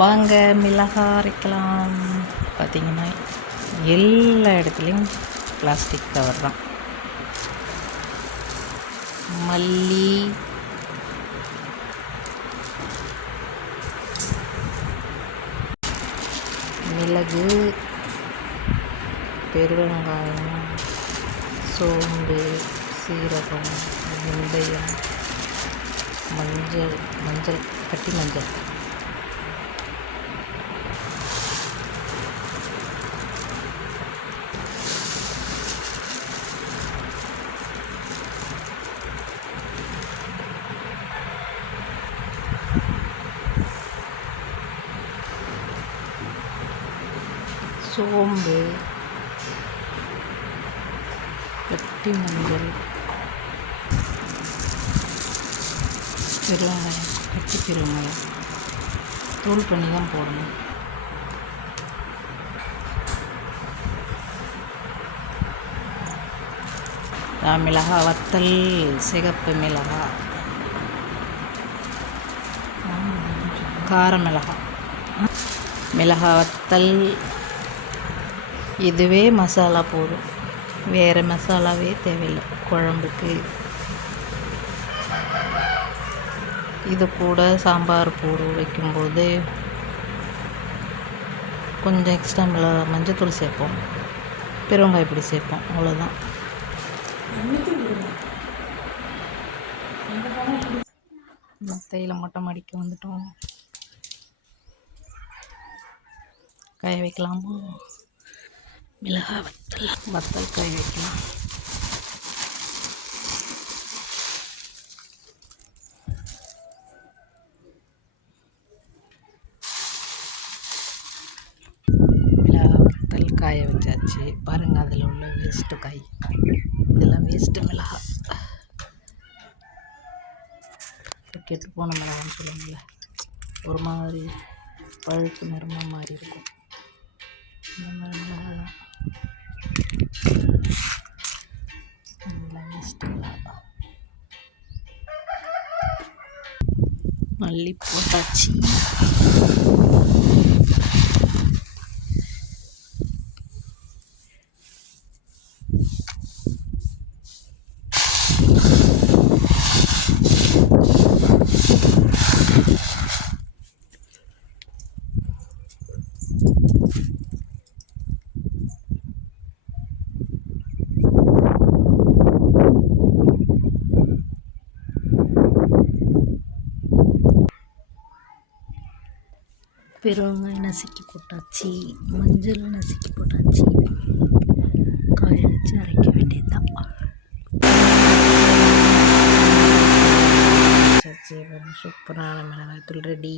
வாங்க மிளகா அரைக்கலாம். பார்த்தீங்கன்னா எல்லா இடத்துலையும் பிளாஸ்டிக் கவர் தான். மல்லி மிளகு பெருவெங்காயம் சோம்பு சீரகம் வெந்தயம் மஞ்சள் மஞ்சள் கட்டி மஞ்சள். சோம்பு. கட்டி மஞ்சள். பெருவெங்காயம் கட்டி பெருவெங்காயம் தூள் பண்ணி தான் போடணும். மிளகா மிளகாய் வத்தல் சிகப்பு மிளகாய் கார மிளகாய் மிளகாய் வத்தல் இதுவே மசாலா போதும். வேறு மசாலாவே தேவையில்லை. குழம்புக்கு. இது கூட சாம்பார் போடு வைக்கும்போது கொஞ்சம் எக்ஸ்ட்ரா மிளகா மஞ்சத்தூள் சேர்ப்போம். பெருவங்காய இப்படி சேர்ப்போம். அவ்வளோதான் தையில் மொட்டை மாடிக்கு வந்துட்டோம். காய வைக்கலாமா? மிளகாய் வத்தல். வத்தல் காய் வைக்கலாம். மிளகா வத்தல் காய வச்சாச்சு. பாருங்க அதில் உள்ள வேஸ்ட்டு காய் இதெல்லாம் வேஸ்ட்டு மிளகாய் கெட்டு போன மிளகான்னு சொல்லுவாங்கள்ல ஒரு மாதிரி பழுப்பு நிறமாக மாறி இருக்கும். இந்த மாதிரி மிளகாலாம் மல்லி போட்டாச்சு. பெருவங்காயம் நசுக்கி போட்டாச்சு மஞ்சள் நசுக்கி போட்டாச்சு. காய வச்சு அரைக்க வேண்டியதுதான். சூப்பரான மிளகாய் தூள் ரெடி